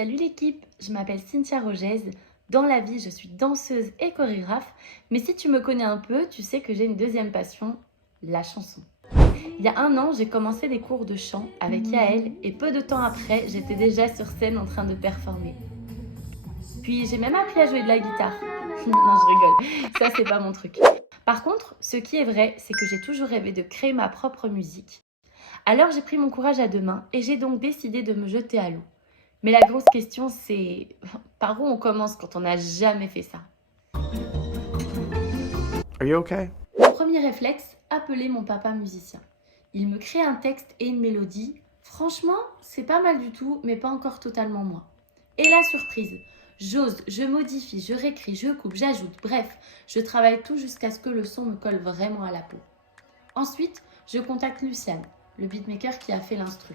Salut l'équipe, je m'appelle Cynthia Rogez. Dans la vie, je suis danseuse et chorégraphe, mais si tu me connais un peu, tu sais que j'ai une deuxième passion, la chanson. Il y a 1 an, j'ai commencé des cours de chant avec Yael et peu de temps après, j'étais déjà sur scène en train de performer. Puis j'ai même appris à jouer de la guitare. Non, je rigole, ça c'est pas mon truc. Par contre, ce qui est vrai, c'est que j'ai toujours rêvé de créer ma propre musique. Alors j'ai pris mon courage à 2 mains et j'ai donc décidé de me jeter à l'eau. Mais la grosse question, c'est par où on commence quand on n'a jamais fait ça? Are you okay? Mon premier réflexe, appeler mon papa musicien. Il me crée un texte et une mélodie. Franchement, c'est pas mal du tout, mais pas encore totalement moi. Et la surprise, j'ose, je modifie, je réécris, je coupe, j'ajoute, bref, je travaille tout jusqu'à ce que le son me colle vraiment à la peau. Ensuite, je contacte Luciane, le beatmaker qui a fait l'instru.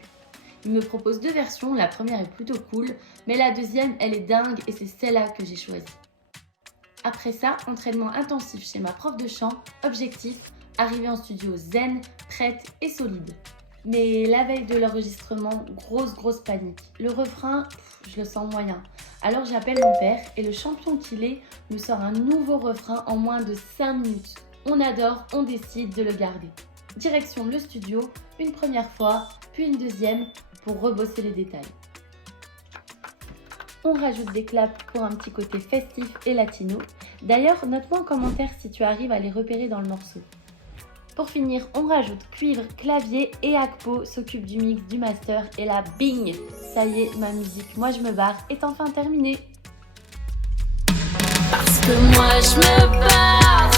Il me propose 2 versions, la première est plutôt cool, mais la deuxième, elle est dingue et c'est celle-là que j'ai choisie. Après ça, entraînement intensif chez ma prof de chant, objectif, arriver en studio zen, prête et solide. Mais la veille de l'enregistrement, grosse panique. Le refrain, je le sens moyen. Alors j'appelle mon père et le champion qu'il est nous sort un nouveau refrain en moins de 5 minutes. On adore, on décide de le garder. Direction le studio, une première fois, puis une deuxième pour rebosser les détails. On rajoute des claps pour un petit côté festif et latino. D'ailleurs, note-moi en commentaire si tu arrives à les repérer dans le morceau. Pour finir, on rajoute cuivre, clavier et Akpo s'occupe du mix, du master et là, bing! Ça y est, ma musique, moi je me barre, est enfin terminée. Parce que moi je me barre.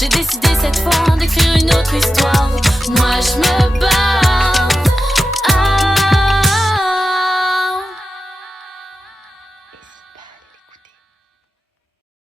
J'ai décidé cette fois d'écrire une autre histoire. Moi je me barre.